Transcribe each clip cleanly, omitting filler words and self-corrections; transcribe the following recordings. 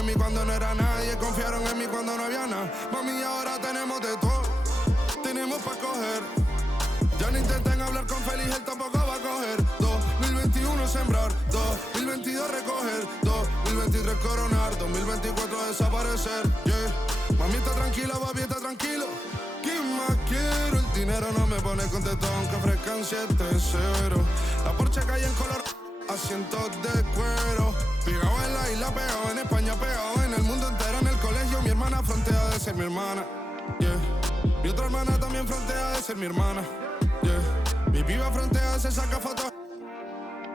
en mí cuando no era nadie, confiaron en mí cuando no había nada. Mami, ahora tenemos de todo, tenemos pa' coger. Ya no intenten hablar con Feliz, él tampoco va a coger. 2021 sembrar, 2022 recoger, 2023 coronar, 2024 desaparecer. Yeah. Mami está tranquila, papi está tranquilo. ¿Quién más quiero? El dinero no me pone contento aunque ofrezcan 7-0. La Porsche cae en color, asientos de cuero. Pegado en la isla, pegado en España, pegado en el mundo entero. En el colegio mi hermana frontea de ser mi hermana. Yeah. Mi otra hermana también frontea de ser mi hermana. Yeah. Mi piba frontea, se saca fotos.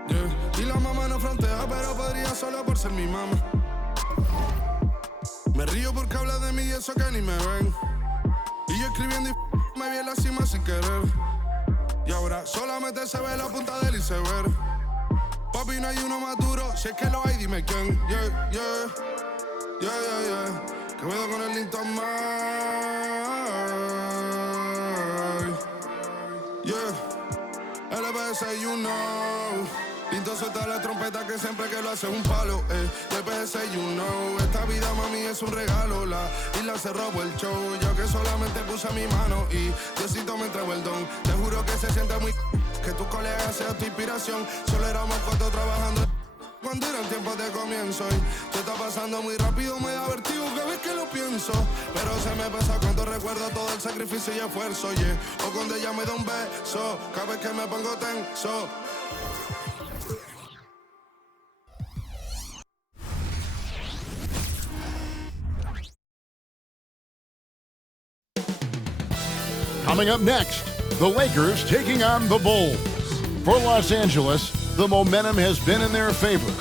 Yeah. Y la mamá no frontea, pero podría solo por ser mi mamá. Me río porque habla de mí y eso que ni me ven. Y yo escribiendo y me vi en la cima sin querer. Y ahora solamente se ve la punta del iceberg. Papi, no hay uno más duro, si es que lo hay, dime quién. Yeah, yeah, yeah, yeah, yeah. Que puedo con el Linton Mike. Yeah, LPS, you know. Pinto suelta la trompeta que siempre que lo hace un palo, LPS, you know. Esta vida, mami, es un regalo. La isla se robó el show. Yo que solamente puse mi mano y Diosito me entregó el don. Te juro que se siente muy que tu colega sea tu inspiración. Solo éramos 4 trabajando cuando eran tiempos de comienzo. Y te está pasando muy rápido, me da vertigo cada vez que lo pienso. Pero se me pasa cuando recuerdo todo el sacrificio y esfuerzo, yeah. O cuando ella me da un beso, cada vez que me pongo tenso. Coming up next, the Lakers taking on the Bulls. For Los Angeles, the momentum has been in their favor.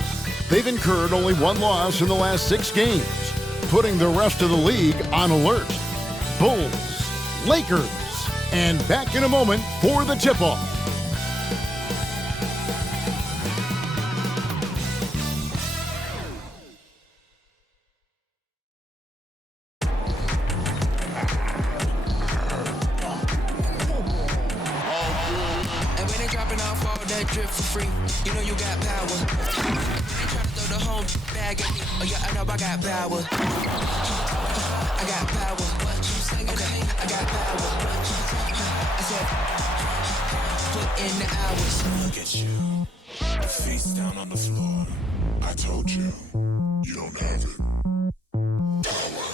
They've incurred only one loss in the last 6 games, putting the rest of the league on alert. Bulls, Lakers, and back in a moment for the tip-off. Drip for free, you know you got power. They try to throw the whole bag at me. Oh yeah, I know I got power. I got power. Okay, I got power. I said, put in the hours. Look at you, face down on the floor. I told you, you don't have it. Power.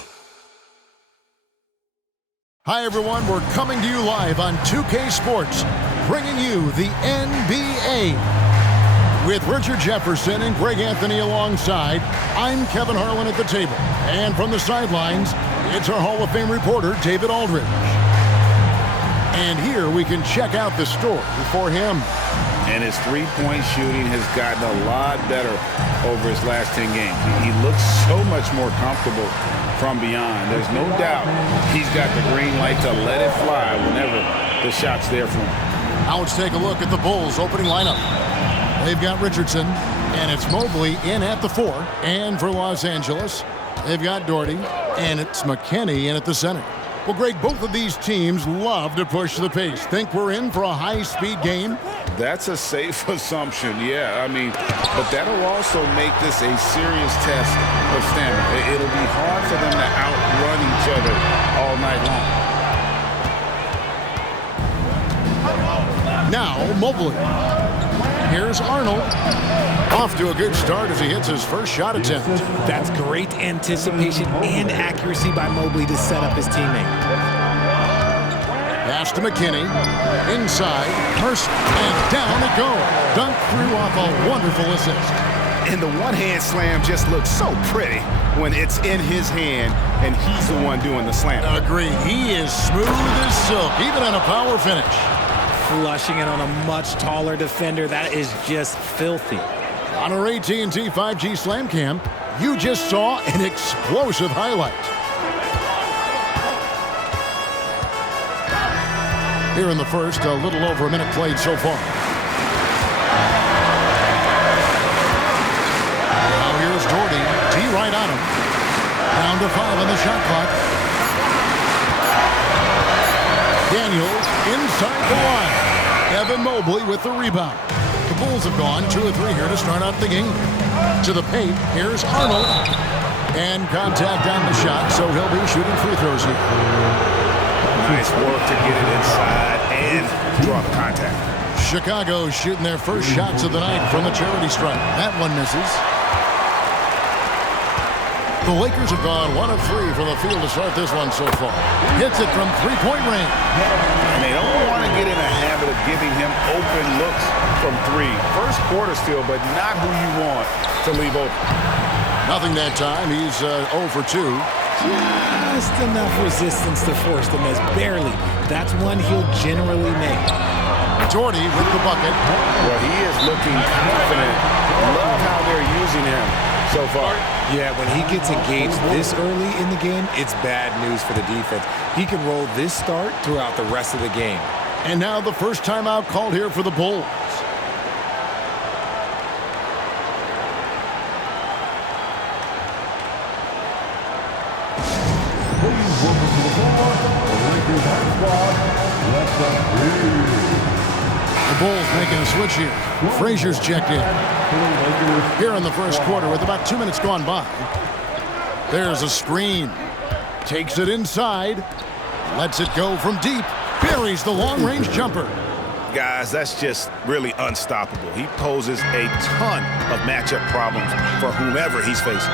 Hi everyone, we're coming to you live on 2K Sports, bringing you the NBA. With Richard Jefferson and Greg Anthony alongside, I'm Kevin Harlan at the table. And from the sidelines, it's our Hall of Fame reporter, David Aldridge. And here we can check out the story for him. And his three-point shooting has gotten a lot better over his last 10 games. He looks so much more comfortable from beyond. There's no doubt he's got the green light to let it fly whenever the shot's there for him. Now let's take a look at the Bulls' opening lineup. They've got Richardson, and it's Mobley in at the 4. And for Los Angeles, they've got Doherty, and it's McKinney in at the center. Well, Greg, both of these teams love to push the pace. Think we're in for a high-speed game? That's a safe assumption, yeah. I mean, but that'll also make this a serious test of stamina. It'll be hard for them to outrun each other all night long. Now, Mobley. Here's Arnold. Off to a good start as he hits his first shot attempt. That's great anticipation and accuracy by Mobley to set up his teammate. Pass to McKinney. Inside. Hurst. And down it goes. Dunk through off a wonderful assist. And the one-hand slam just looks so pretty when it's in his hand and he's the one doing the slam. Agreed. He is smooth as silk, even on a power finish. Flushing it on a much taller defender. That is just filthy. On our AT&T 5G Slam Cam, you just saw an explosive highlight. Here in the first, a little over a minute played so far. Now here's Doherty. T right on him. Down to 5 on the shot clock. Daniels inside the line. Evan Mobley with the rebound. The Bulls have gone 2 of 3 here to start out the game. To the paint, here's Arnold. And contact on the shot, so he'll be shooting free throws here. Nice work to get it inside and draw the contact. Chicago shooting their first shots of the night from the charity stripe. That one misses. The Lakers have gone 1 of 3 from the field to start this one so far. Hits it from three-point range. And they don't want to get in a habit of giving him open looks from 3. First quarter still, but not who you want to leave open. Nothing that time. He's 0 for 2. Just enough resistance to force the miss. Barely. That's one he'll generally make. Jordy with the bucket. Well, he is looking confident. Love how they're using him so far. Yeah, when he gets engaged this early in the game, it's bad news for the defense. He can roll this start throughout the rest of the game. And now the first timeout called here for the Bulls. The Bulls making a switch here. Frazier's checked in. Here in the first quarter with about 2 minutes gone by. There's a screen. Takes it inside. Lets it go from deep. Buries the long-range jumper. Guys, that's just really unstoppable. He poses a ton of matchup problems for whomever he's facing.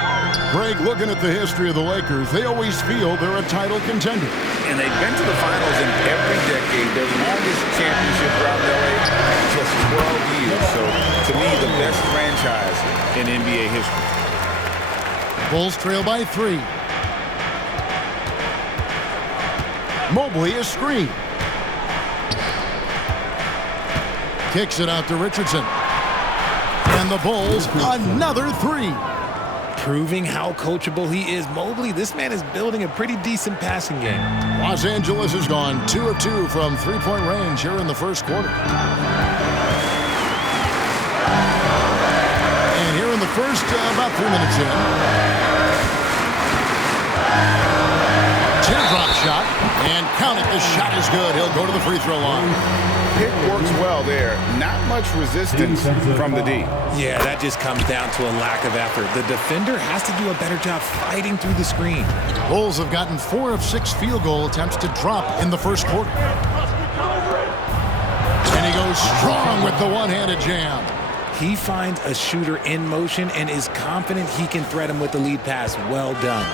Greg, looking at the history of the Lakers, they always feel they're a title contender. And they've been to the finals in every decade. Their longest championship route in LA, just 12 years. So, to me, the best franchise in NBA history. Bulls trail by 3. Mobley is screened. Kicks it out to Richardson. And the Bulls, another 3. Proving how coachable he is. Mobley, this man is building a pretty decent passing game. Los Angeles has gone 2 of 2 from three-point range here in the first quarter. And here in the first, about 3 minutes in. Teardrop shot. And count it, the shot is good. He'll go to the free throw line. Pick works well there. Not much resistance from the D. Yeah, that just comes down to a lack of effort. The defender has to do a better job fighting through the screen. Bulls have gotten 4 of 6 field goal attempts to drop in the first quarter. And he goes strong with the one-handed jam. He finds a shooter in motion and is confident he can threat him with the lead pass. Well done.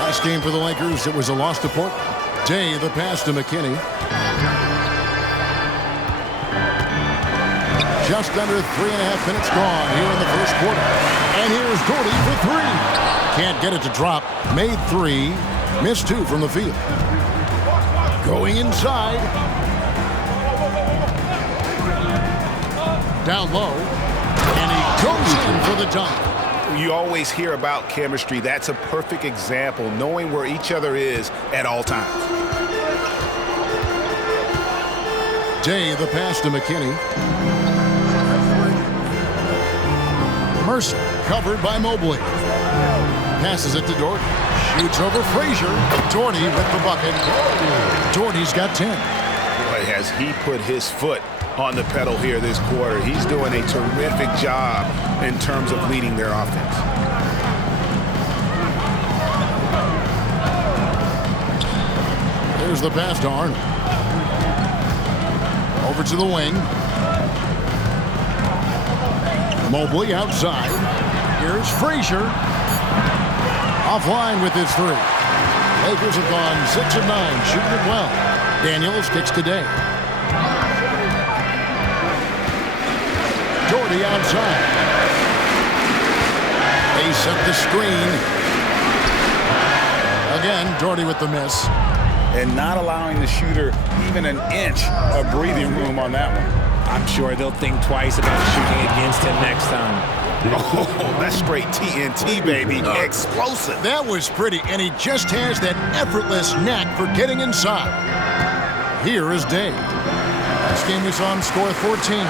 Last game for the Lakers, it was a loss to Portland. Day, the pass to McKinney. Just under 3.5 minutes gone here in the first quarter. And here's Gordy for 3. Can't get it to drop. Made 3. Missed 2 from the field. Going inside. Down low. And he goes in for the dunk. You always hear about chemistry. That's a perfect example, knowing where each other is at all times. Day, the pass to McKinney. Mercer, covered by Mobley. Passes it to Doherty. Shoots over Frazier. Doherty with the bucket. Doherty's got 10. Boy, has he put his foot on the pedal here this quarter. He's doing a terrific job in terms of leading their offense. There's the pass to Arnold. Over to the wing. Mobley outside. Here's Frazier. Offline with his 3. Lakers have gone 6 of 9, shooting it well. Daniels kicks today. Doherty outside. They set the screen. Again, Doherty with the miss. And not allowing the shooter even an inch of breathing room on that one. I'm sure they'll think twice about shooting against him next time. Oh, that's straight TNT, baby. Explosive. That was pretty, and he just has that effortless knack for getting inside. Here is Day. This game we saw him score 14.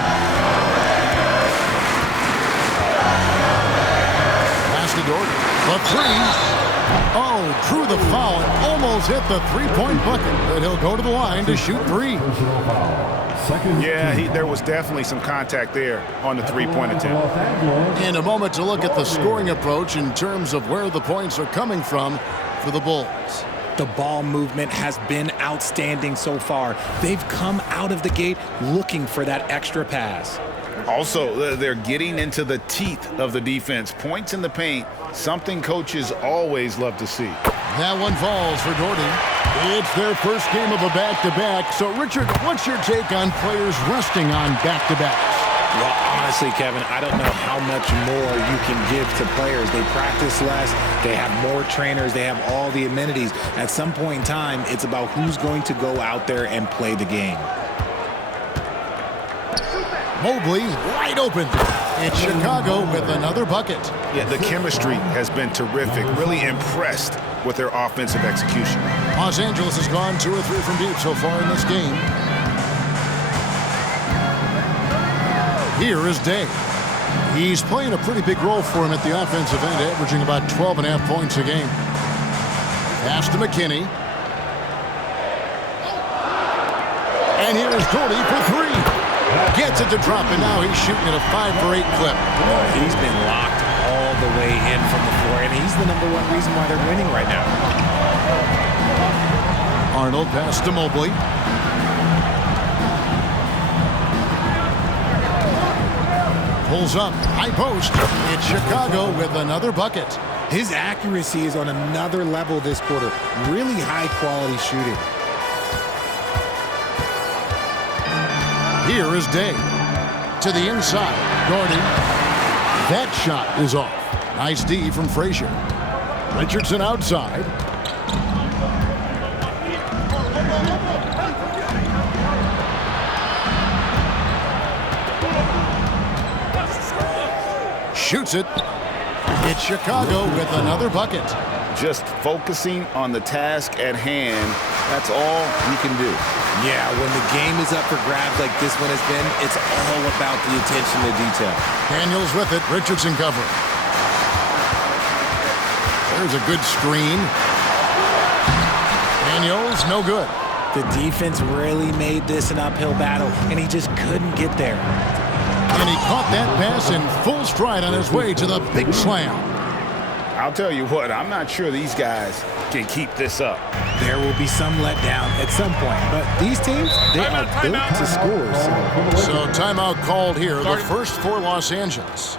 Pass to Doherty. The 3. Oh, drew the foul and almost hit the three-point bucket, but he'll go to the line to shoot three. Yeah, there was definitely some contact there on the three-point attempt. In a moment to look at the scoring approach in terms of where the points are coming from for the Bulls. The ball movement has been outstanding so far. They've come out of the gate looking for that extra pass. Also, they're getting into the teeth of the defense. Points in the paint, something coaches always love to see. That one falls for Doherty. It's their first game of a back-to-back. So, Richard, what's your take on players resting on back-to-backs? Well, honestly, Kevin, I don't know how much more you can give to players. They practice less. They have more trainers. They have all the amenities. At some point in time, it's about who's going to go out there and play the game. Mobley wide open. It's Chicago with another bucket. Yeah, the chemistry has been terrific. Really impressed with their offensive execution. Los Angeles has gone 2 or 3 from deep so far in this game. Here is Day. He's playing a pretty big role for him at the offensive end, averaging about 12.5 points a game. Pass to McKinney. And here is Doherty for 3. Gets it to drop, and now he's shooting at a 5-for-8 clip. He's been locked all the way in from the floor, and he's the #1 reason why they're winning right now. Arnold pass to Mobley. Pulls up, high post. It's Chicago with another bucket. His accuracy is on another level this quarter. Really high-quality shooting. Here is Day. To the inside. Doherty. That shot is off. Nice D from Frazier. Richardson outside. Shoots it. It's Chicago with another bucket. Just focusing on the task at hand, that's all you can do. Yeah, when the game is up for grabs like this one has been, it's all about the attention to detail. Daniels with it. Richardson covering. There's a good screen. Daniels, no good. The defense really made this an uphill battle, and he just couldn't get there. And he caught that pass in full stride on his way to the big slam. I'll tell you what, I'm not sure these guys can keep this up. There will be some letdown at some point, but these teams, they are built to score. So timeout called here, the first for Los Angeles.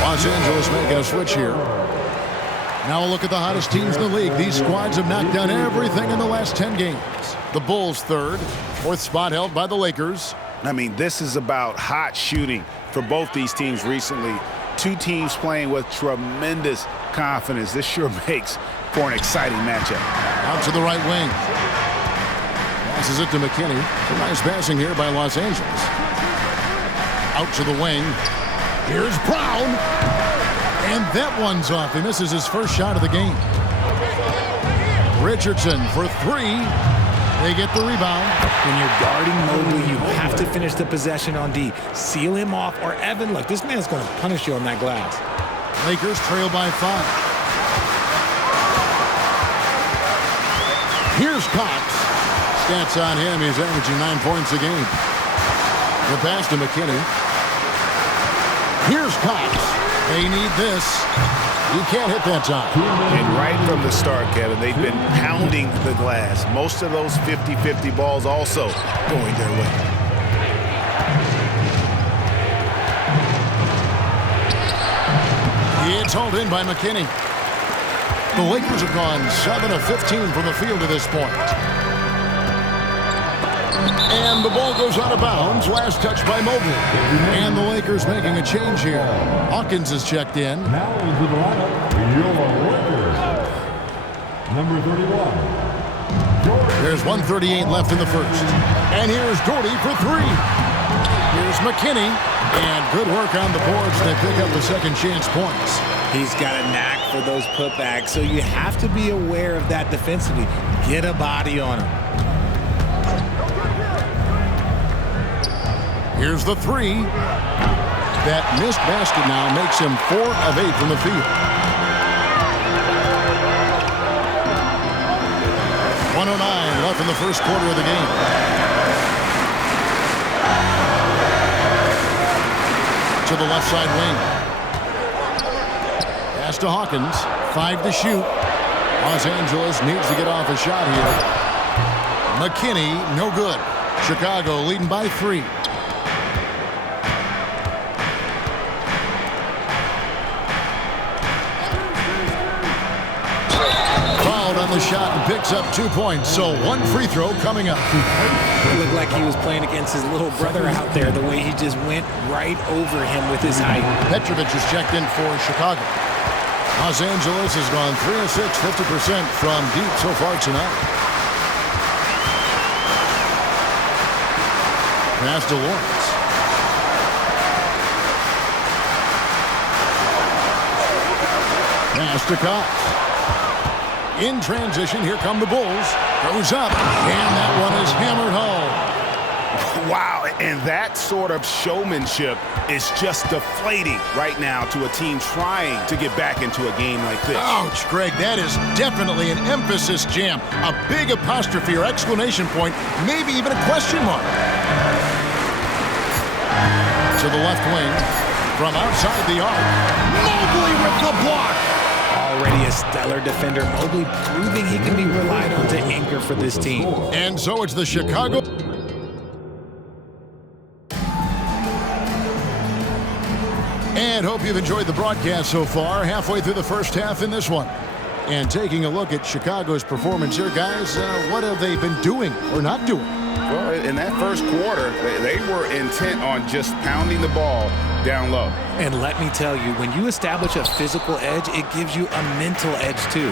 Los Angeles making a switch here. Now a look at the hottest teams in the league. These squads have knocked down everything in the last 10 games. The Bulls third, 4th spot held by the Lakers. I mean, this is about hot shooting for both these teams recently. Two teams playing with tremendous confidence. This sure makes for an exciting matchup. Out to the right wing. Passes it to McKinney. Some nice passing here by Los Angeles. Out to the wing. Here's Brown. And that one's off. He misses his first shot of the game. Richardson for 3. They get the rebound. When you're guarding Mobley, you have to finish the possession on D. Seal him off, or Evan, look, this man's going to punish you on that glass. Lakers trail by 5. Here's Cox. Stats on him, he's averaging 9 points a game. The pass to McKinney. Here's Cox. They need this. He can't hit that time. And right from the start, Kevin, they've been pounding the glass. Most of those 50-50 balls also going their way. It's hauled in by McKinney. The Lakers have gone 7 of 15 from the field to this point. And the ball goes out of bounds. Last touch by Mobley. And the Lakers making a change here. Hawkins is checked in. Now into the lineup, your Lakers. Number 31. There's 1:38 left in the first. And here's Doherty for 3. Here's McKinney. And good work on the boards. They pick up the second chance points. He's got a knack for those putbacks, so you have to be aware of that defensively. Get a body on him. Here's the three. That missed basket now makes him 4 of 8 from the field. 1:09 left in the first quarter of the game. To the left side wing. Pass to Hawkins. 5 to shoot. Los Angeles needs to get off a shot here. McKinney, no good. Chicago leading by 3. Fouled on the shot and picks up 2 points. So 1 free throw coming up. It looked like he was playing against his little brother out there, the way he just went right over him with his height. Petrovic is checked in for Chicago. Los Angeles has gone 3 of 6, 50% from deep so far tonight. Pass to Lawrence. Pass to Cox. In transition, here come the Bulls. Goes up, and that one is hammered home. Wow, and that sort of showmanship is just deflating right now to a team trying to get back into a game like this. Ouch, Greg, that is definitely an emphasis jam. A big apostrophe or exclamation point, maybe even a question mark. To the left wing, from outside the arc, Mobley with the block. Already a stellar defender, Mobley proving he can be relied on to anchor for this team. And so it's the Chicago. And hope you've enjoyed the broadcast so far. Halfway through the first half in this one. And taking a look at Chicago's performance here, guys, what have they been doing or not doing? Well, in that first quarter, they were intent on just pounding the ball down low. And let me tell you, when you establish a physical edge, it gives you a mental edge too.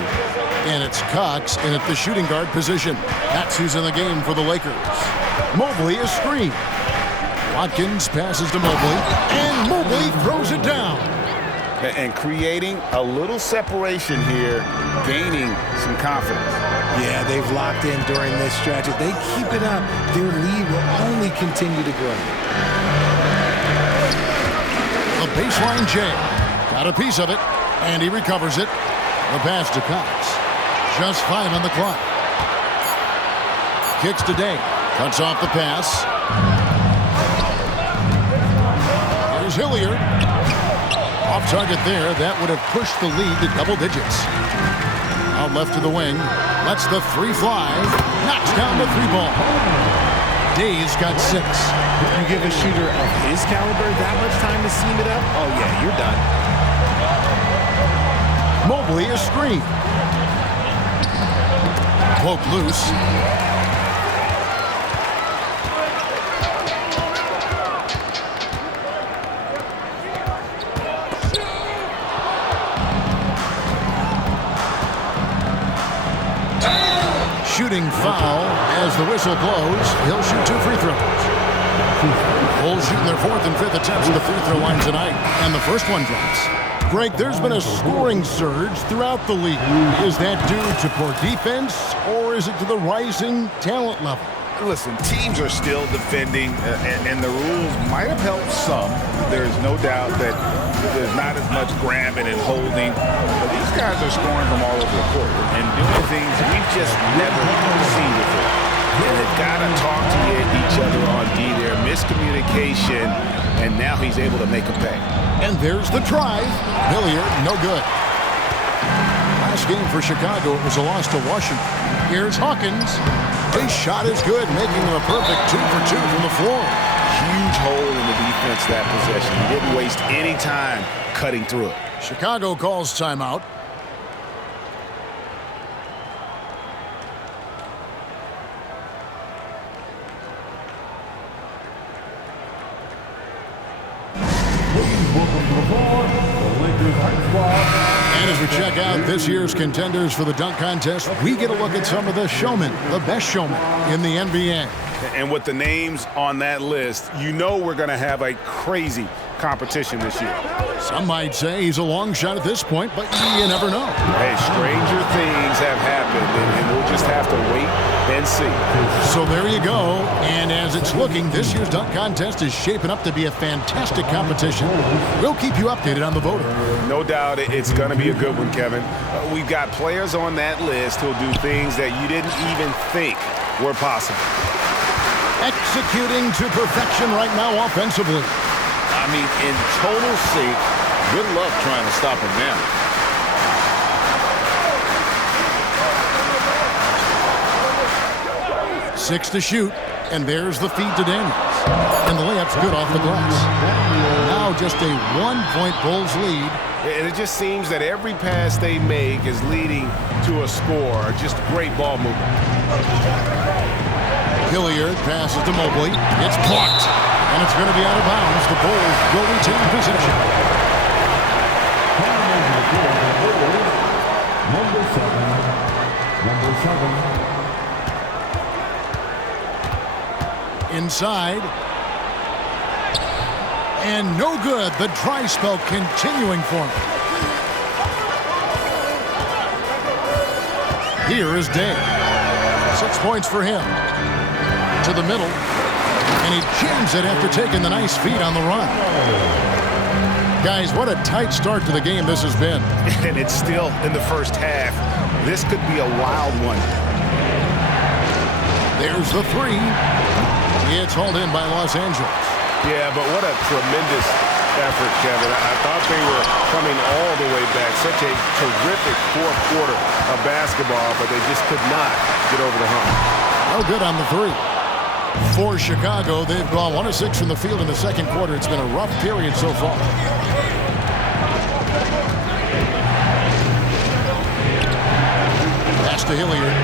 And it's Cox in at the shooting guard position. That's who's in the game for the Lakers. Mobley is screened. Watkins passes to Mobley, and Mobley throws it down. And creating a little separation here, gaining some confidence. Yeah, they've locked in during this stretch. If they keep it up, their lead will only continue to grow. The baseline jam. Got a piece of it, and he recovers it. The pass to Cox. Just 5 on the clock. Kicks to Day. Cuts off the pass. Here's Hilliard. Off target there. That would have pushed the lead to double digits. Out left to the wing. Lets the 3 fly. Knocks down the 3 ball. Day's got 6. You give a shooter of his caliber that much time to seam it up, oh yeah, you're done. Mobley is screened. Poke loose. Shooting foul as the whistle blows. He'll shoot 2 free throws. Bulls shooting their 4th and 5th attempts at the free throw line tonight, and the first one drops. Greg, there's been a scoring surge throughout the league. Is that due to poor defense, or is it to the rising talent level? Listen, teams are still defending, and the rules might have helped some. There's no doubt that there's not as much grabbing and holding. But these guys are scoring from all over the court and doing things we've just never seen before. And they've got to talk to each other on D there. Miscommunication, and now he's able to make a pay. And there's the drive. Hilliard, no good. Last game for Chicago, it was a loss to Washington. Here's Hawkins. His shot is good, making him a perfect 2 for 2 from the floor. Huge hole in the defense that possession. He didn't waste any time cutting through it. Chicago calls timeout. Welcome to the floor, the Lakers High Squad. And as we check out this year's contenders for the dunk contest, we get a look at some of the showmen, the best showmen in the NBA. And with the names on that list, you know we're going to have a crazy competition this year. Some might say he's a long shot at this point, but you never know. Hey, stranger things have happened, and we'll just have to wait and see. So there you go. And as it's looking, this year's dunk contest is shaping up to be a fantastic competition. We'll keep you updated on the voting. No doubt it's going to be a good one, Kevin. We've got players on that list who'll do things that you didn't even think were possible. Executing to perfection right now offensively. I mean, in total sync. Good luck trying to stop him now. 6 to shoot, and there's the feed to Daniels. And the layup's good off the glass. Now just a 1-point Bulls lead. And it just seems that every pass they make is leading to a score. Just great ball movement. Hilliard passes to Mobley. It's blocked, and it's going to be out of bounds. The Bulls will retain possession. Number 7. Inside. And no good. The dry spell continuing for him. Here is Day. 6 points for him. To the middle. And he jams it after taking the nice feed on the run. Guys, what a tight start to the game this has been. And it's still in the first half. This could be a wild one. There's the three. It's hauled in by Los Angeles. Yeah, but what a tremendous effort, Kevin. I thought they were coming all the way back. Such a terrific fourth quarter of basketball, but they just could not get over the hump. No good on the three. For Chicago, they've gone 1 of 6 from the field in the second quarter. It's been a rough period so far. Pass to Hilliard.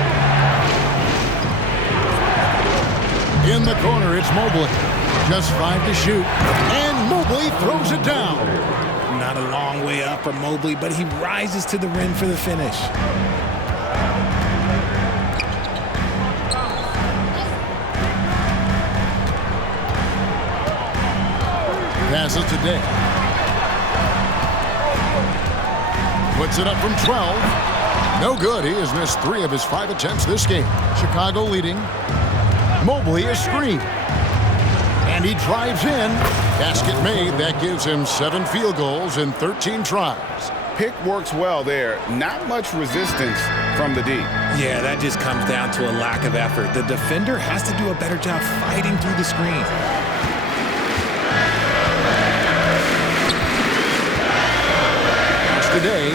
In the corner, it's Mobley. Just 5 to shoot. And Mobley throws it down. Not a long way up for Mobley, but he rises to the rim for the finish. Passes to Day. Puts it up from 12. No good. He has missed 3 of his 5 attempts this game. Chicago leading. Mobley a screen. And he drives in. Basket made. That gives him 7 field goals in 13 tries. Pick works well there. Not much resistance from the D. Yeah, that just comes down to a lack of effort. The defender has to do a better job fighting through the screen. Today.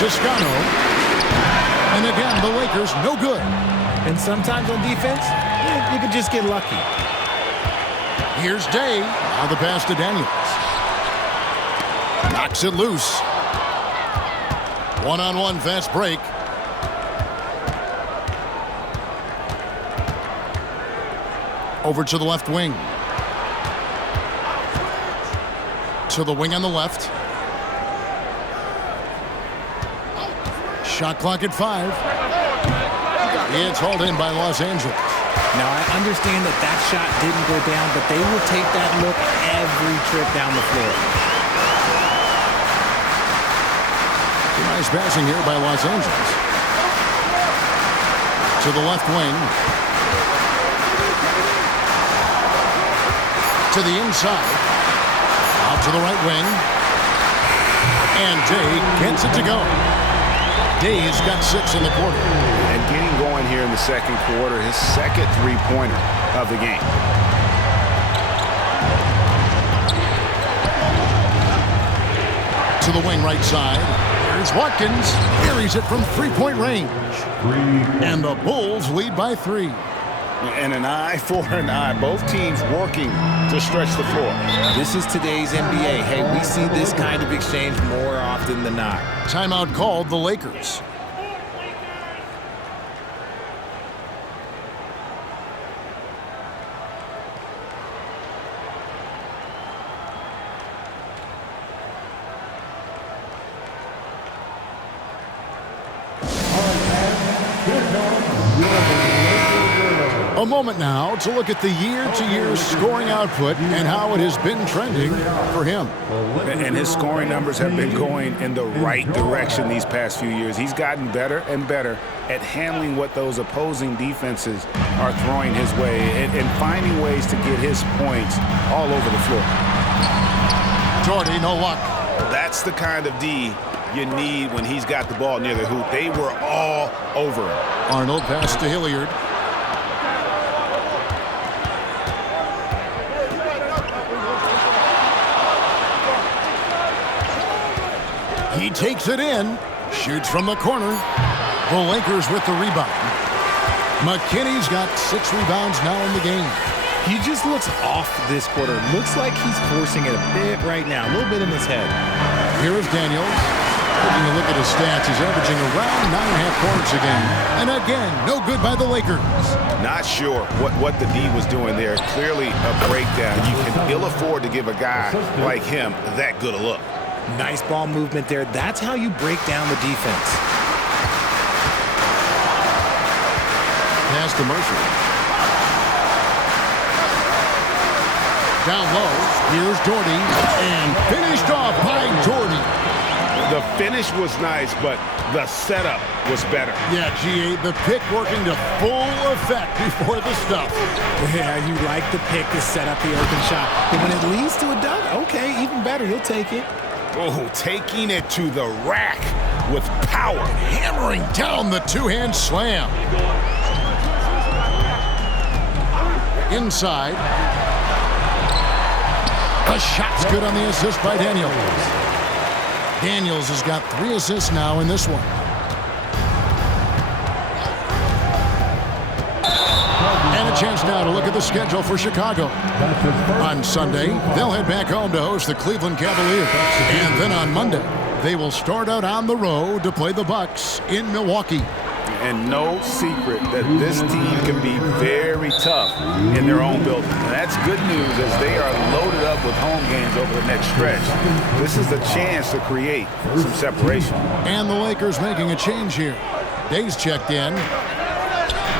Toscano. And again, the Lakers no good. And sometimes on defense, you can just get lucky. Here's Day. Now the pass to Daniels. Knocks it loose. One-on-one fast break. Over to the left wing. To the wing on the left. Shot clock at 5. It's hauled in by Los Angeles. Now, I understand that shot didn't go down, but they will take that look every trip down the floor. Nice passing here by Los Angeles. To the left wing. To the inside. Out to the right wing. And Day gets it to go. Day's got 6 in the quarter. And getting going here in the second quarter, his second three-pointer of the game. To the wing right side. Here's Watkins. Carries it from three-point range. And the Bulls lead by 3. And an eye for an eye. Both teams working to stretch the floor. This is today's NBA. Hey, we see this kind of exchange more often than not. Timeout called the Lakers. A moment now to look at the year-to-year scoring output and how it has been trending for him. And his scoring numbers have been going in the right direction these past few years. He's gotten better and better at handling what those opposing defenses are throwing his way and finding ways to get his points all over the floor. Jordy, no luck. That's the kind of D you need when he's got the ball near the hoop. They were all over him. Arnold pass to Hilliard. He takes it in, shoots from the corner. The Lakers with the rebound. McKinney's got 6 rebounds now in the game. He just looks off this quarter. Looks like he's forcing it a bit right now, a little bit in his head. Here is Daniels. Taking a look at his stats, he's averaging around 9.5 points a game. And again, no good by the Lakers. Not sure what the D was doing there. Clearly a breakdown. You can ill afford to give a guy like him that good a look. Nice ball movement there. That's how you break down the defense. Pass to Mercer. Down low, here's Doherty, and finished off by Doherty. The finish was nice, but the setup was better. Yeah, G.A., the pick working to full effect before the stuff. Yeah, you like the pick to set up the open shot. But when it leads to a dunk, okay, even better, you'll take it. Oh, taking it to the rack with power. Hammering down the two-hand slam. Inside. The shot's good on the assist by Daniels. Daniels has got 3 assists now in this one. And a chance now to look at the schedule for Chicago. On Sunday, they'll head back home to host the Cleveland Cavaliers. And then on Monday, they will start out on the road to play the Bucks in Milwaukee. And no secret that this team can be very tough in their own building. And that's good news as they are loaded up with home games over the next stretch. This is the chance to create some separation. And the Lakers making a change here. Days checked in.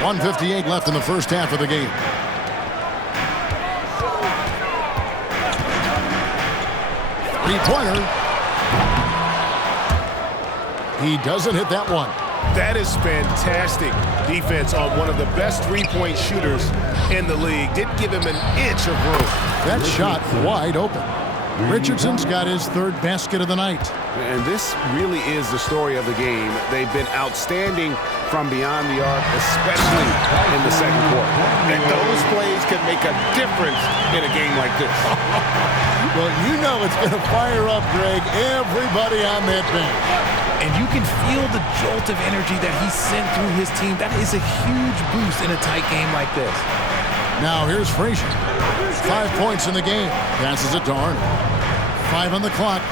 1:58 left in the first half of the game. Three-pointer. He doesn't hit that one. That is fantastic defense on one of the best three-point shooters in the league. Didn't give him an inch of room. That shot wide open. Richardson's got his 3rd basket of the night. And this really is the story of the game. They've been outstanding from beyond the arc, especially in the second quarter. And those plays can make a difference in a game like this. Well, you know it's going to fire up, Greg, everybody on that bench. And you can feel the jolt of energy that he sent through his team. That is a huge boost in a tight game like this. Now here's Frazier. 5 points in the game. Passes it to Arnold. 5 on the clock.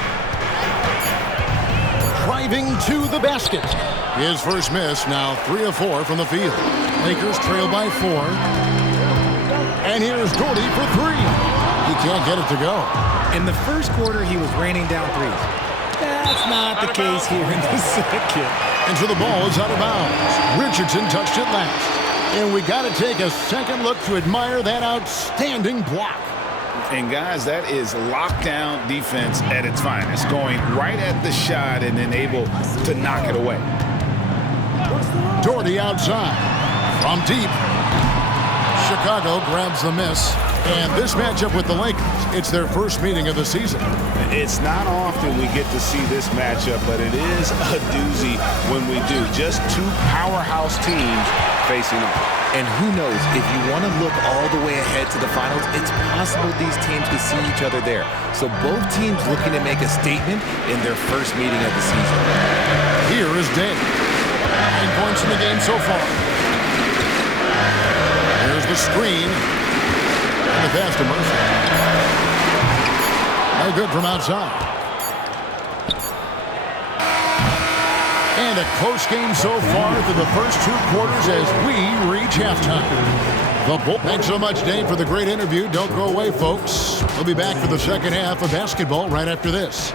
Driving to the basket. His first miss, now 3 of 4 from the field. Lakers trail by 4. And here's Doherty for 3. He can't get it to go. In the first quarter, he was raining down threes. That's not the case here in the second. And so the ball is out of bounds. Richardson touched it last. And we got to take a second look to admire that outstanding block. And guys, that is lockdown defense at its finest. Going right at the shot and then able to knock it away. Doherty outside. From deep. Chicago grabs the miss. And this matchup with the Lakers, it's their first meeting of the season. It's not often we get to see this matchup, but it is a doozy when we do. Just 2 powerhouse teams facing off. And who knows, if you want to look all the way ahead to the finals, it's possible these teams could see each other there. So both teams looking to make a statement in their first meeting of the season. Here is Day. 9 points in the game so far. Here's the screen. And the pass to Mercer. No good from outside. And a close game so far through the first 2 quarters as we reach halftime. Thanks so much, Dave, for the great interview. Don't go away, folks. We'll be back for the second half of basketball right after this.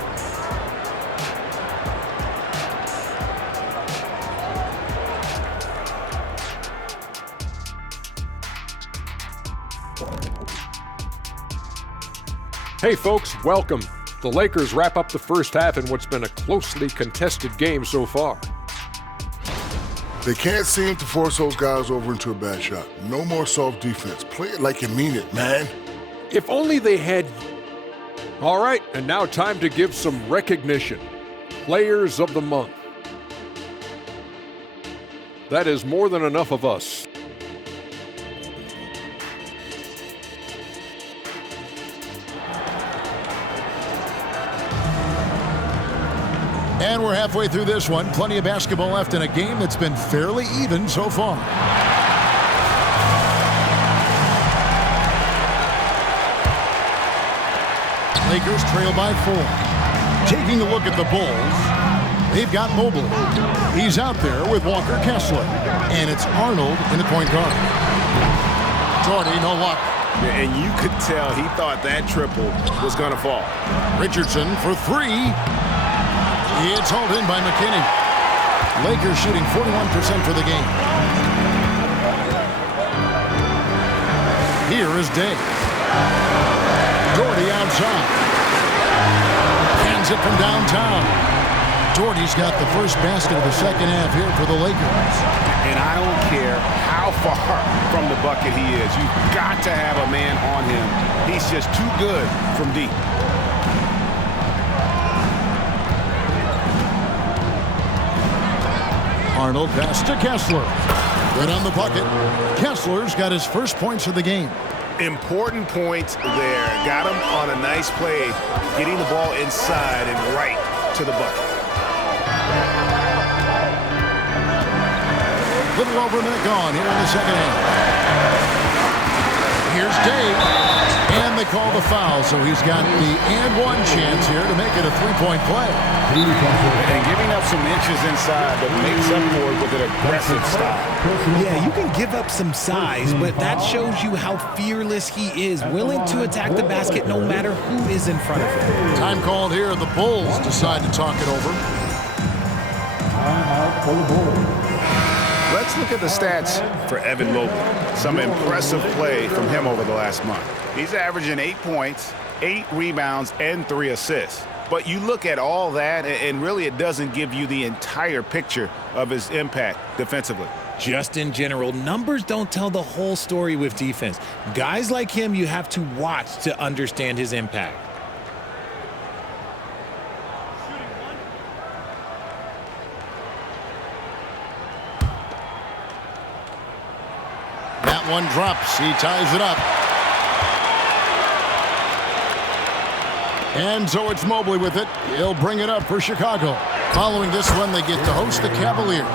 Hey folks, welcome. The Lakers wrap up the first half in what's been a closely contested game so far. They can't seem to force those guys over into a bad shot. No more soft defense. Play it like you mean it, man. If only they had... All right, and now time to give some recognition. Players of the Month. That is more than enough of us. And we're halfway through this one. Plenty of basketball left in a game that's been fairly even so far. Lakers trail by 4. Taking a look at the Bulls, they've got Mobley. He's out there with Walker Kessler. And it's Arnold in the point guard. Jordy, no luck. And you could tell he thought that triple was going to fall. Richardson for 3. It's hauled in by McKinney. Lakers shooting 41% for the game. Here is Day. Doherty outside. Hands it from downtown. Doherty's got the first basket of the second half here for the Lakers. And I don't care how far from the bucket he is. You've got to have a man on him. He's just too good from deep. Arnold pass to Kessler. Good on the bucket. Kessler's got his first points of the game. Important points there. Got him on a nice play, getting the ball inside and right to the bucket. Little over a minute gone here in the second half. Here's Day. And they call the foul, so he's got the and-one chance here to make it a three-point play. And giving up some inches inside, but makes up for it with an aggressive style. Yeah, you can give up some size, but that shows you how fearless he is, willing to attack the basket no matter who is in front of him. Time called here. The Bulls decide to talk it over. Timeout for the Bulls. Let's look at the stats for Evan Mobley. Some impressive play from him over the last month. He's averaging 8 points, 8 rebounds, and 3 assists. But you look at all that, and really it doesn't give you the entire picture of his impact defensively. Just in general, numbers don't tell the whole story with defense. Guys like him, you have to watch to understand his impact. That one drops. He ties it up. And so it's Mobley with it. He'll bring it up for Chicago. Following this one, they get to host the Cavaliers.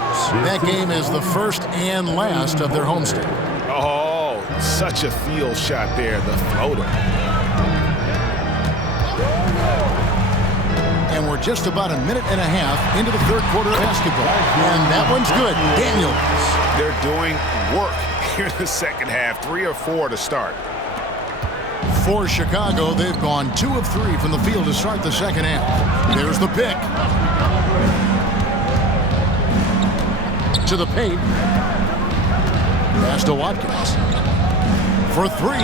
That game is the first and last of their homestand. Oh, such a field shot there, the floater. And we're just about a minute and a half into the third quarter of basketball. And that one's good. Daniels. They're doing work here in the second half, 3 or 4 to start. For Chicago, they've gone 2 of 3 from the field to start the second half. There's the pick. To the paint. Pass to Watkins. For 3.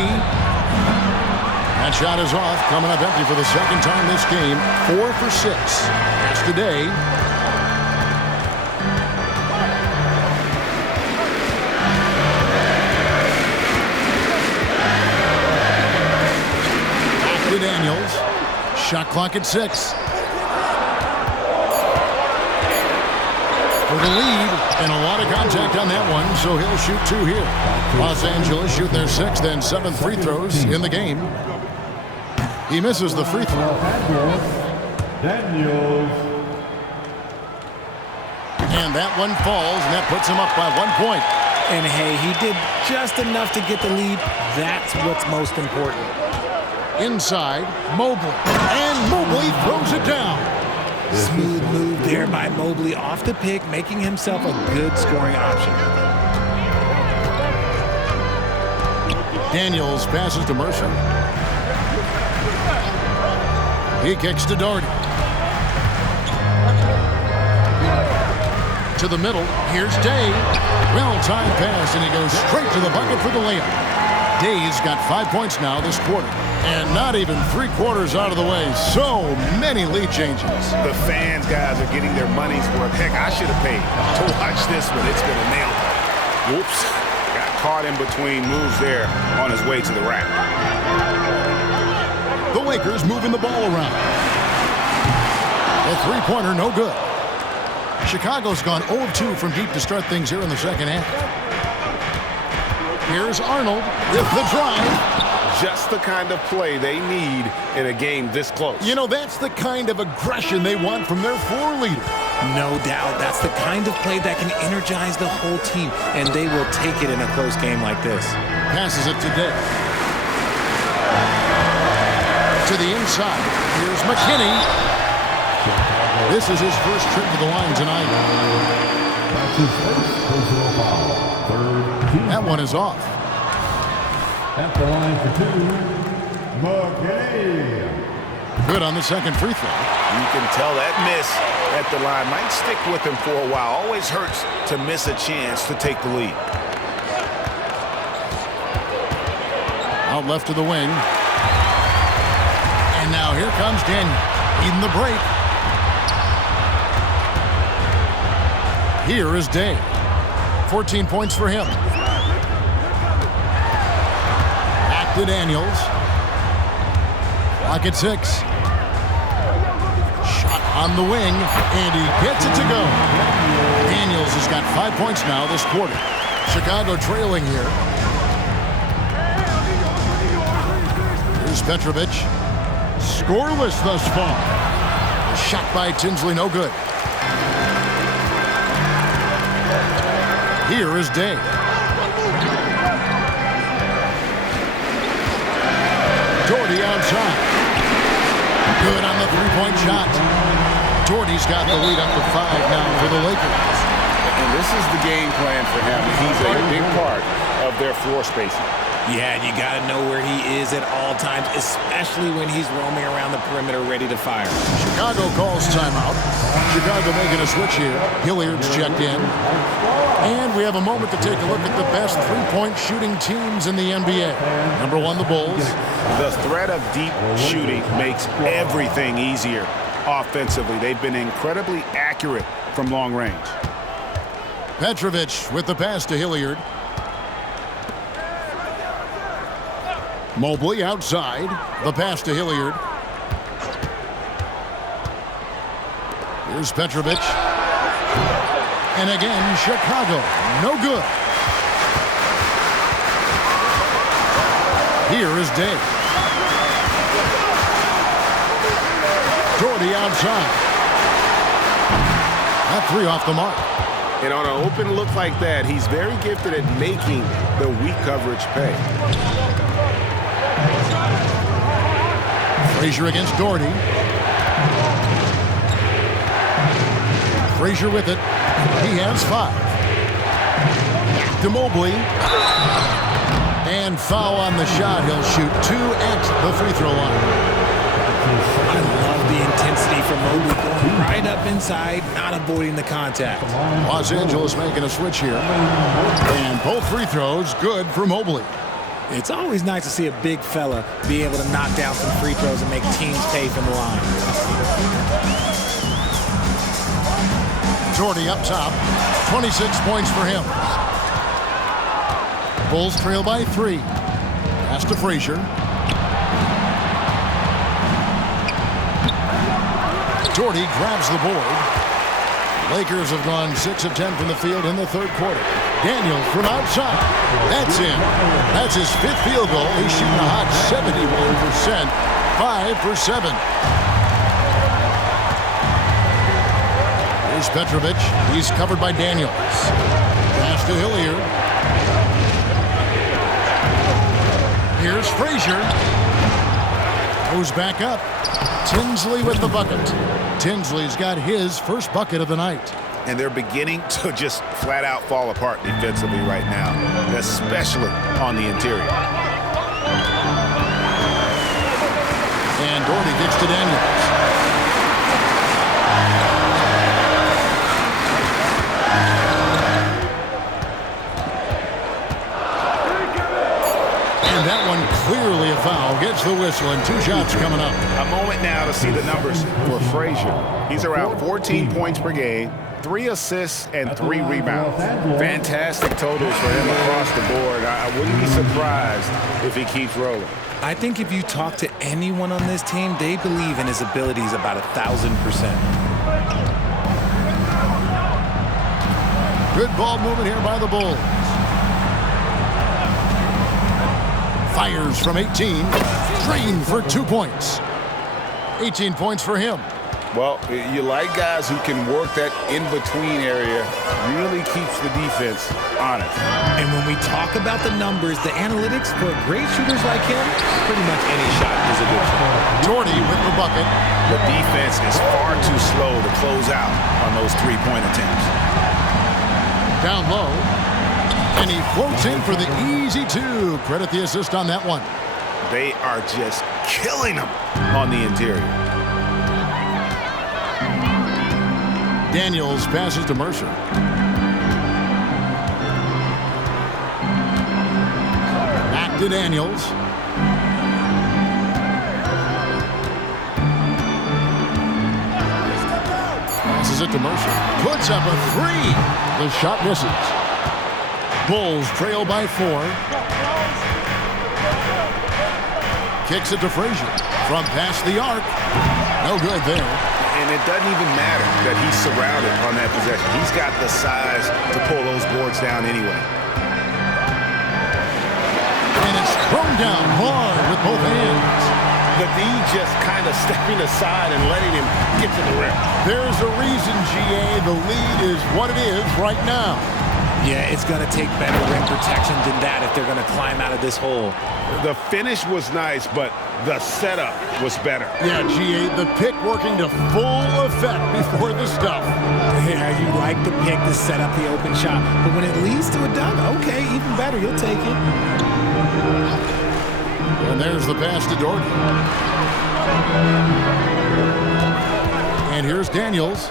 That shot is off. Coming up empty for the second time this game. 4 for 6. That's today. Daniels. Shot clock at 6. For the lead, and a lot of contact on that one, so he'll shoot 2 here. Los Angeles shooting their 6th and 7th free throws in the game. He misses the free throw. Daniels. And that one falls, and that puts him up by 1 point. And hey, he did just enough to get the lead. That's what's most important. Inside, Mobley. And Mobley throws it down. Smooth move there by Mobley off the pick, making himself a good scoring option. Daniels passes to Mercer. He kicks to Doherty. To the middle. Here's Day. Well-timed pass, and he goes straight to the bucket for the layup. Day's got 5 points now this quarter. And not even 3/4 out of the way. So many lead changes. The fans, guys, are getting their money's worth. Heck, I should have paid to watch this one. It's been a nail biter. Whoops. Got caught in between moves there on his way to the rack. The Lakers moving the ball around. A three-pointer, no good. Chicago's gone 0 of 2 from deep to start things here in the second half. Here's Arnold with the drive. Just the kind of play they need in a game this close. You know, that's the kind of aggression they want from their floor leader. No doubt. That's the kind of play that can energize the whole team, and they will take it in a close game like this. Passes it to Day. To the inside. Here's McKinney. This is his first trip to the line tonight. That one is off. At the line for 2, McKinney. Good on the second free throw. You can tell that miss at the line might stick with him for a while. Always hurts to miss a chance to take the lead. Out left to the wing. And now here comes Daniel. Needing the break. Here is Day. 14 points for him. Back to Daniels. Clock at 6. Shot on the wing, and he gets it to go. Daniels has got 5 points now this quarter. Chicago trailing here. Here's Petrovic. Scoreless thus far. A shot by Tinsley, no good. Here is Day. Doherty outside. Good on the three-point shot. Doherty's got the lead up to 5 now for the Lakers. And this is the game plan for him. He's a big part of their floor spacing. Yeah, and you got to know where he is at all times, especially when he's roaming around the perimeter ready to fire. Chicago calls timeout. Chicago making a switch here. Hilliard's checked in. And we have a moment to take a look at the best three-point shooting teams in the NBA. Number 1, the Bulls. The threat of deep shooting makes everything easier offensively. They've been incredibly accurate from long range. Petrovic with the pass to Hilliard. Mobley outside. The pass to Hilliard. Here's Petrovic. And again, Chicago. No good. Here is Day. Doherty outside. That three off the mark. And on an open look like that, he's very gifted at making the weak coverage pay. Frazier against Doherty. Frazier with it. He has 5. Back to Mobley. And foul on the shot. He'll shoot 2 at the free throw line. I love the intensity from Mobley going right up inside, not avoiding the contact. Los Angeles making a switch here. And both free throws good for Mobley. It's always nice to see a big fella be able to knock down some free throws and make teams pay from the line. Doherty up top. 26 points for him. Bulls trail by 3. Pass to Frazier. Doherty grabs the board. Lakers have gone 6 of 10 from the field in the third quarter. Daniels from outside. That's in. That's his 5th field goal. He's shooting a hot 71%. 5 for 7. Here's Petrovic. He's covered by Daniels. Pass to Hilliard. Here's Frazier. Goes back up. Tinsley with the bucket. Tinsley's got his first bucket of the night. And they're beginning to just flat out fall apart defensively right now, especially on the interior. And Doherty gets to Daniels. And that one clearly a foul. Gets the whistle, and 2 shots coming up. A moment now to see the numbers for Frazier. He's around 14 points per game, 3 assists, and 3 rebounds. Fantastic totals for him across the board. I wouldn't be surprised if he keeps rolling. I think if you talk to anyone on this team, they believe in his abilities about 1,000%. Good ball movement here by the Bulls. Fires from 18. Drained for 2 points. 18 points for him. Well, you like guys who can work that in-between area, really keeps the defense honest. And when we talk about the numbers, the analytics for great shooters like him, pretty much any shot is a good shot. Jordy with the bucket. The defense is far too slow to close out on those 3-point attempts. Down low. And he floats in for the easy 2. Credit the assist on that one. They are just killing him on the interior. Daniels passes to Mercer. Back to Daniels. Passes it to Mercer. Puts up a 3. The shot misses. Bulls trail by 4. Kicks it to Frazier. From past the arc. No good there. And it doesn't even matter that he's surrounded on that possession. He's got the size to pull those boards down anyway. And it's thrown down hard with both hands. The D just kind of stepping aside and letting him get to the rim. There's a reason, GA, the lead is what it is right now. Yeah, it's going to take better rim protection than that if they're going to climb out of this hole. The finish was nice, but the setup was better. Yeah, GA, the pick working to full effect before the stuff. Yeah, you like the pick to set up the open shot, but when it leads to a dunk, okay, even better, you'll take it. And there's the pass to Jordan. And here's Daniels.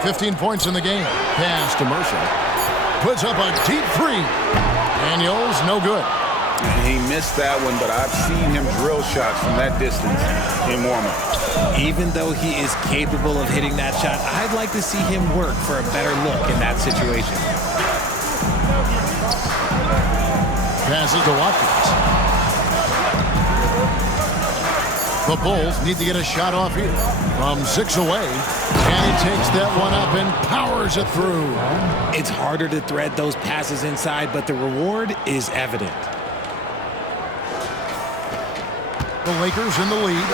15 points in the game. Pass to Mercer. Puts up a deep 3. Daniels, no good. He missed that one, but I've seen him drill shots from that distance in warm-up. Even though he is capable of hitting that shot, I'd like to see him work for a better look in that situation. Passes to Watkins. The Bulls need to get a shot off here from 6 away. And he takes that one up and powers it through. It's harder to thread those passes inside, but the reward is evident. The Lakers in the lead.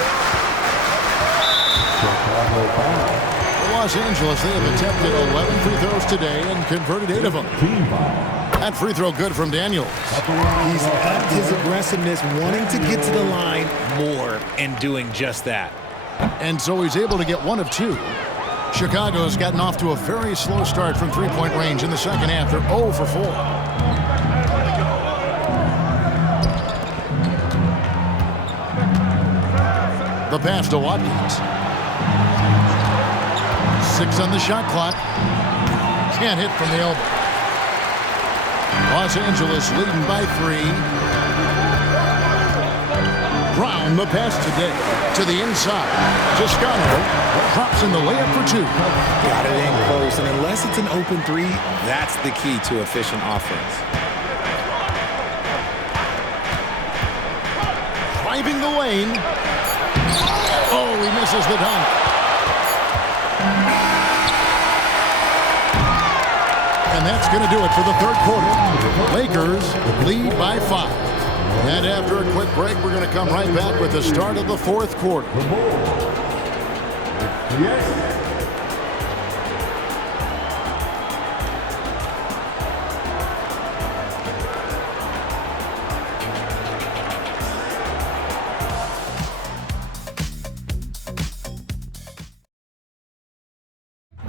Los Angeles, they have attempted 11 free throws today and converted 8 of them. That free throw good from Daniels. He's upped his aggressiveness, wanting to get to the line more and doing just that. And so he's able to get 1 of 2. Chicago has gotten off to a very slow start from 3-point range in the second half. They're 0 for 4. The pass to Watkins. 6 on the shot clock. Can't hit from the elbow. Los Angeles leading by 3. Brown, the pass today to the inside. Toscano drops in the layup for 2. Got it in close, and unless it's an open 3, that's the key to efficient offense. Driving the lane. Oh, he misses the dunk. And that's going to do it for the third quarter. Lakers lead by 5. And after a quick break, we're going to come right back with the start of the fourth quarter.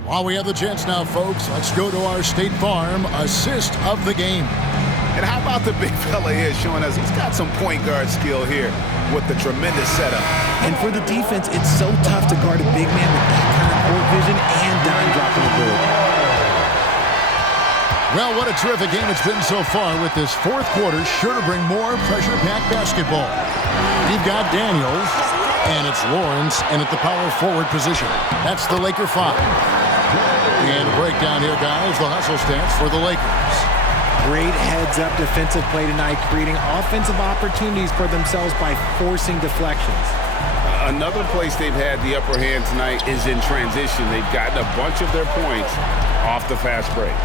While we have the chance now, folks, let's go to our State Farm assist of the game. And how about the big fella here showing us he's got some point guard skill here with the tremendous setup. And for the defense, it's so tough to guard a big man with that kind of court vision and dime dropping ability. Well, what a terrific game it's been so far, with this fourth quarter sure to bring more pressure-packed basketball. You've got Daniels, and it's Lawrence in at the power forward position. That's the Laker 5. And a breakdown here, guys, the hustle stats for the Lakers. Great heads-up defensive play tonight, creating offensive opportunities for themselves by forcing deflections. Another place they've had the upper hand tonight is in transition. They've gotten a bunch of their points off the fast break.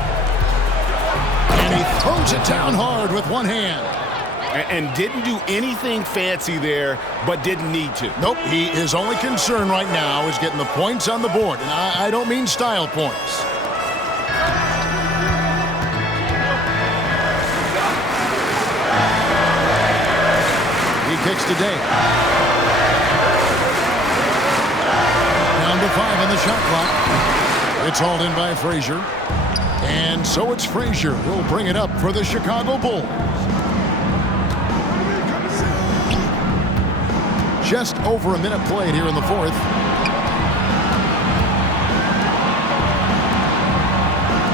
And he throws it down hard with one hand. And didn't do anything fancy there, but didn't need to. Nope, his only concern right now is getting the points on the board. And I don't mean style points. He kicks today. Down to 5 on the shot clock. It's hauled in by Frazier. And so it's Frazier who'll bring it up for the Chicago Bulls. Just over a minute played here in the fourth.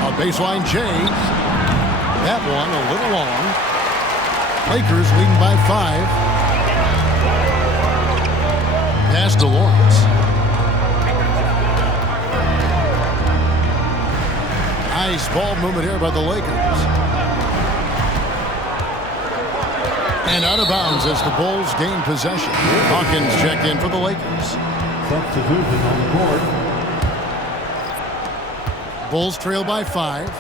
A baseline change. That one a little long. Lakers leading by 5. Pass to Lawrence. Nice ball movement here by the Lakers. And out of bounds as the Bulls gain possession. Hawkins checked in for the Lakers. Substitution on the board. Bulls trail by 5.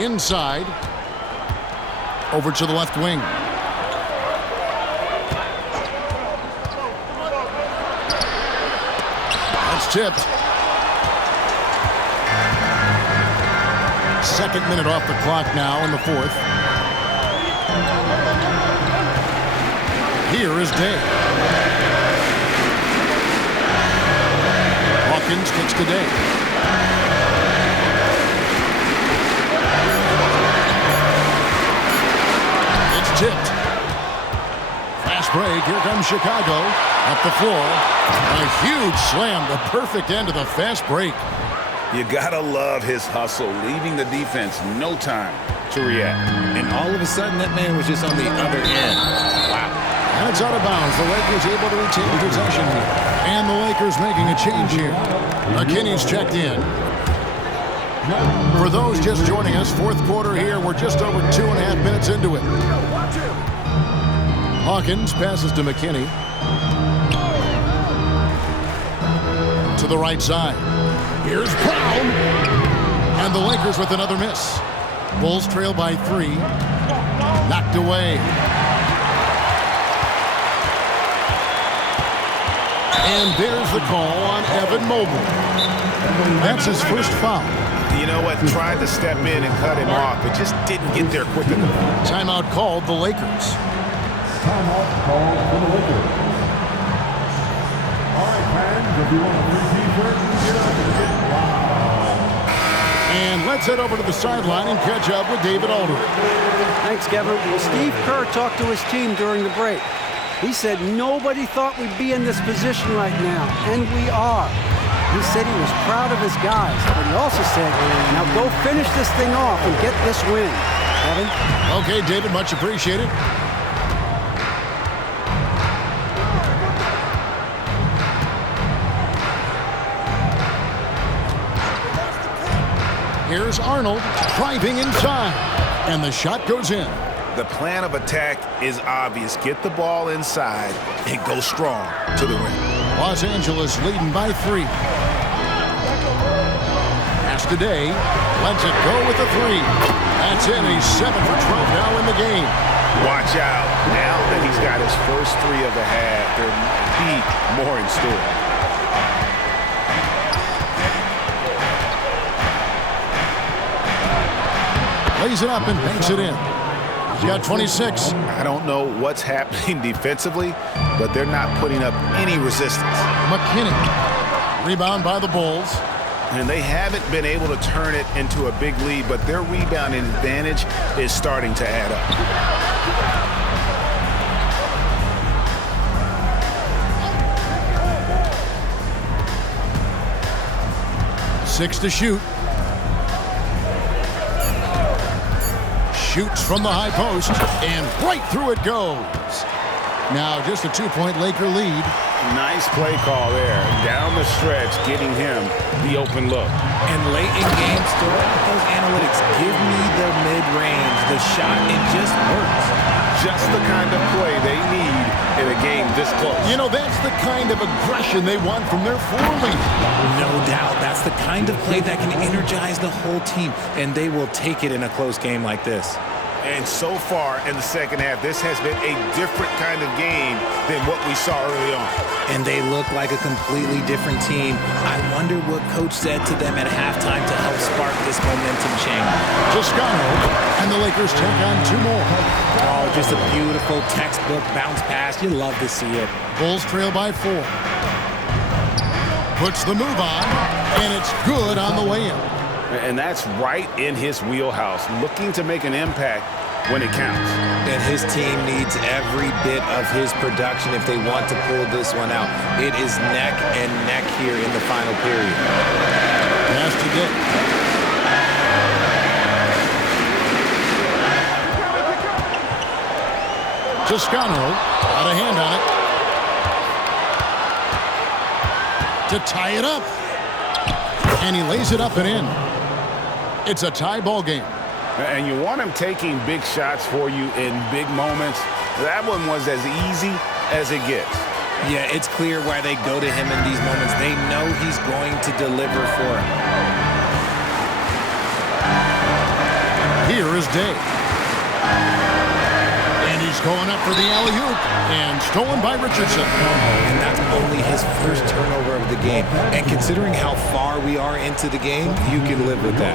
Inside. Over to the left wing. That's tipped. Second minute off the clock now in the fourth. Here is Day. Hawkins kicks to Day. It's tipped. Fast break. Here comes Chicago. Up the floor. A huge slam. The perfect end of the fast break. You gotta love his hustle, leaving the defense no time to react. And all of a sudden, that man was just on the other end. Wow. And it's out of bounds. The Lakers able to retain possession here. And the Lakers making a change here. McKinney's checked in. For those just joining us, fourth quarter here. We're just over 2.5 minutes into it. Hawkins passes to McKinney. To the right side. Here's Brown. And the Lakers with another miss. Bulls trail by 3. Knocked away. And there's the call on Evan Mobley. That's his first foul. You know what? Tried to step in and cut him off, but just didn't get there quick enough. Timeout called the Lakers. Timeout called for the Lakers. All right, fans, if you want a free t-shirt, get up and get wow. And let's head over to the sideline and catch up with David Aldridge. Thanks, Kevin. Steve Kerr talked to his team during the break. He said nobody thought we'd be in this position right now, and we are. He said he was proud of his guys, but he also said, now go finish this thing off and get this win. Kevin? Okay, David, much appreciated. Here's Arnold driving inside, and the shot goes in. The plan of attack is obvious. Get the ball inside and go strong to the rim. Los Angeles leading by 3. Pass today. Lets it go with the 3. That's in. He's 7 for 12 now in the game. Watch out. Now that he's got his first 3 of the half, there may be more in store. Lays it up and banks it in. He's got 26. I don't know what's happening defensively, but they're not putting up any resistance. McKinney. Rebound by the Bulls. And they haven't been able to turn it into a big lead, but their rebounding advantage is starting to add up. 6 to shoot. Shoots from the high post, and right through it goes. Now just a 2-point Laker lead. Nice play call there. Down the stretch, getting him the open look. And late in games, throw out those analytics. Give me the mid-range, the shot. It just works. Just the kind of play they need in a game this close. You know, that's the kind of aggression they want from their floor leader. No doubt. That's the kind of play that can energize the whole team, and they will take it in a close game like this. And so far in the second half, this has been a different kind of game than what we saw early on. And they look like a completely different team. I wonder what coach said to them at halftime to help spark this momentum change. Toscano, and the Lakers take on 2 more. Oh, just a beautiful textbook bounce pass. You love to see it. Bulls trail by 4. Puts the move on, and it's good on the way in. And that's right in his wheelhouse, looking to make an impact when it counts. And his team needs every bit of his production if they want to pull this one out. It is neck and neck here in the final period. Pass to Dick. Toscano, got a hand on it. To tie it up. And he lays it up and in. It's a tie ball game. And you want him taking big shots for you in big moments. That one was as easy as it gets. Yeah, it's clear why they go to him in these moments. They know he's going to deliver for him. Here is Day. And he's going up for the alley-oop. And stolen by Richardson. And that's only his first turnover of the game. And considering how far we are into the game, you can live with that.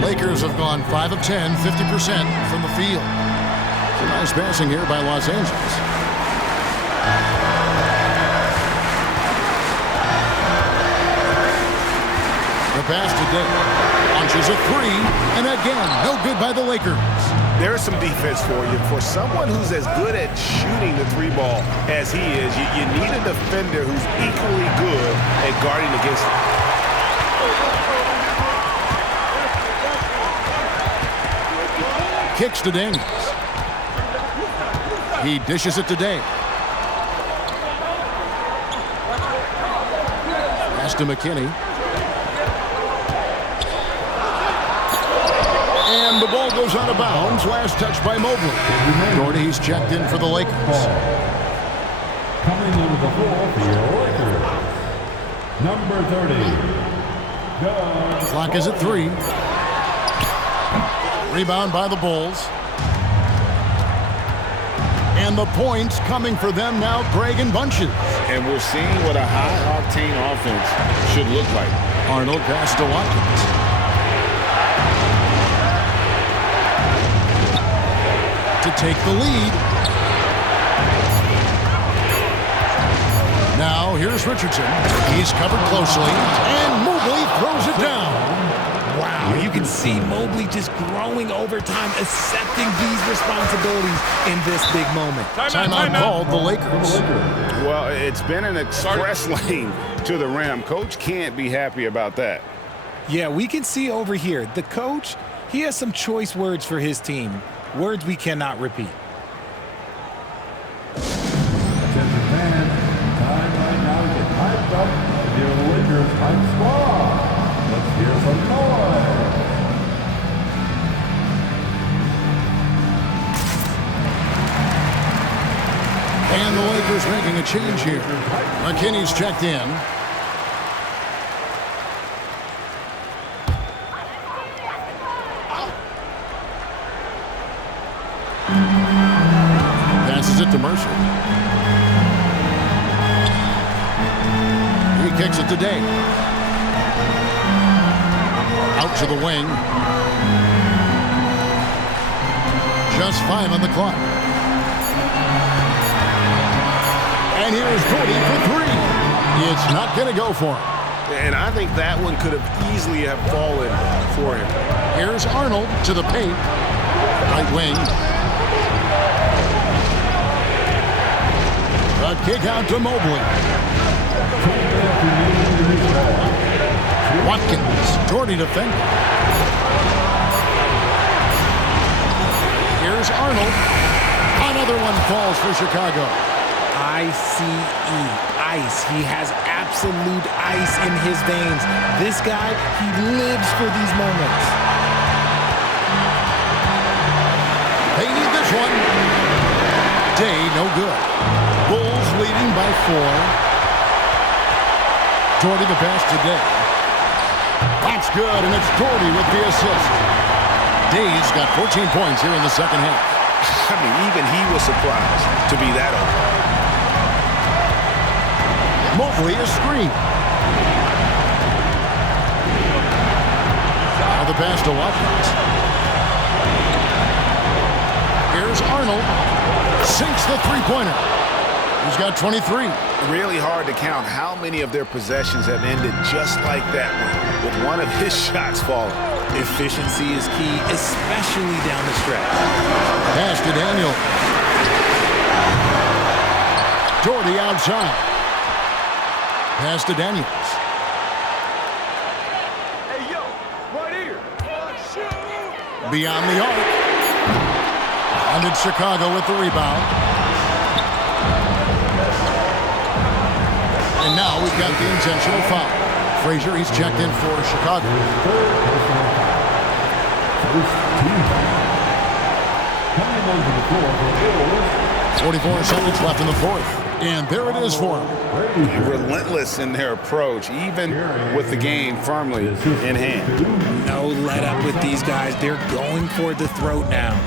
Lakers have gone 5 of 10, 50% from the field. It's a nice passing here by Los Angeles. The pass to Day. Launches a 3, and again, no good by the Lakers. There's some defense for you. For someone who's as good at shooting the 3-ball as he is, you need a defender who's equally good at guarding against him. Kicks to Daniels. He dishes it to Day. Pass to McKinney. And the ball goes out of bounds. Last touch by Mobley. Doherty's checked in for the Lakers. Coming into the floor for your Lakers, number 30. Clock is at 3. Rebound by the Bulls. And the points coming for them now, Greg and Bunches. And we're seeing what a high-octane offense should look like. Arnold pass to Watkins. To take the lead. Now here's Richardson. He's covered closely, and Mobley throws it down. Wow, you can see Mobley just growing over time, accepting these responsibilities in this big moment. Timeout called the Lakers. Well, it's been an express lane to the rim. Coach can't be happy about that. Yeah, we can see over here, the coach, he has some choice words for his team. Words we cannot repeat. Attention fans, time right now to get hyped up with your Lakers hype squad. Let's hear some noise. And the Lakers making a change here. McKinney's checked in. Passes it to Mercer. He kicks it to Day. Out to the wing. Just 5 on the clock. And here's Doherty for 3. It's not going to go for him. And I think that one could have easily have fallen for him. Here's Arnold to the paint. Right wing. A kick out to Mobley. Watkins, Doherty defending. Here's Arnold. Another one falls for Chicago. Ice. He has absolute ice in his veins. This guy, he lives for these moments. They need this one. Day, no good. Bulls leading by 4. Doherty the pass to Day. That's good, and it's Doherty with the assist. Day's got 14 points here in the second half. I mean, even he was surprised to be that open. Mobley a screen. Now the pass to Watkins. Here's Arnold. Sinks the three-pointer. He's got 23. Really hard to count how many of their possessions have ended just like that one, with one of his shots falling. Efficiency is key, especially down the stretch. Pass to Daniel. Doherty outside. Pass to Daniels. Hey, yo, right here. Beyond the arc. And it's Chicago with the rebound. And now we've got the intentional foul. Frazier, he's checked in for Chicago. 44 seconds left in the fourth. And there it is for them. Relentless in their approach, even with the game firmly in hand. No let up with these guys. They're going for the throat now.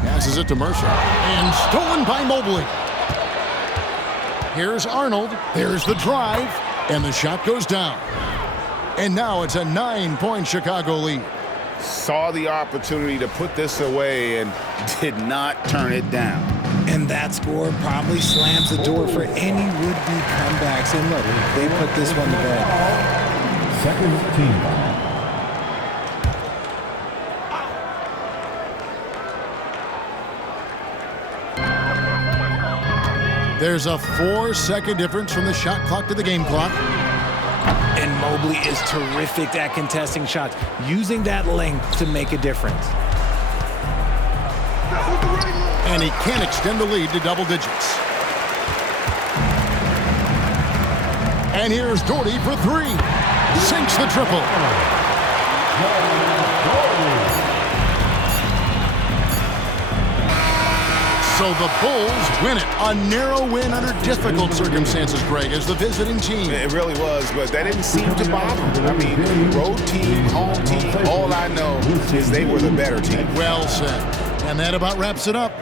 Passes it to Mercer. And stolen by Mobley. Here's Arnold. There's the drive. And the shot goes down. And now it's a 9-point Chicago lead. Saw the opportunity to put this away and did not turn it down. And that score probably slams the door for any would-be comebacks. And look, they put this one to bed. Second team foul. There's a 4-second difference from the shot clock to the game clock. And Mobley is terrific at contesting shots, using that length to make a difference. And he can't extend the lead to double digits. And here's Doherty for 3. Sinks the triple. So the Bulls win it. A narrow win under difficult circumstances, Greg, as the visiting team. It really was, but that didn't seem to bother them. I mean, road team, home team, all I know is they were the better team. Well said. And that about wraps it up.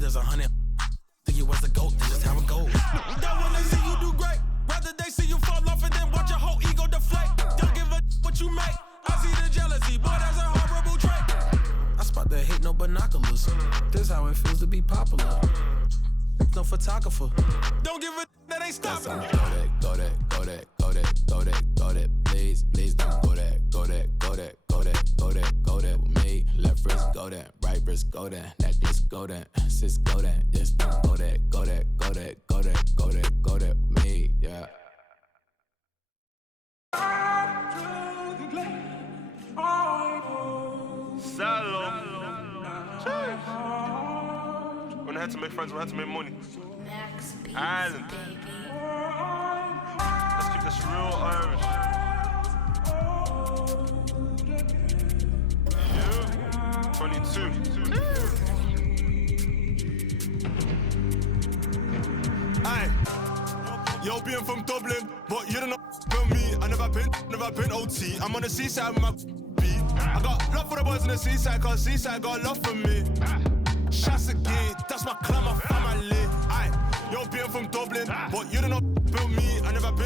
$100, 100. Think you was the GOAT, that's just how it goes. That when they see you do great, rather they see you fall off and then watch your whole ego deflate. Don't give a what you make. I see the jealousy, boy, that's a horrible trait. I spot the hate, no binoculars. This how it feels to be popular. No photographer. Don't give a that ain't stopping. Go that, please don't go that with me. Left wrist go that, right wrist go that, necklace go that, sis go that, just don't go that with me, yeah. When I had to make friends, when I had to make money. Island. Let's keep this real Irish. Yeah. 22. Aye. Yo, being from Dublin, but you don't know about me. I never been OT. I'm on the seaside with my beat. I got love for the boys on the seaside, cause seaside got love for me. Shots again, that's my clan, my family. Aye, yo, being from Dublin, but you don't know about me. I never been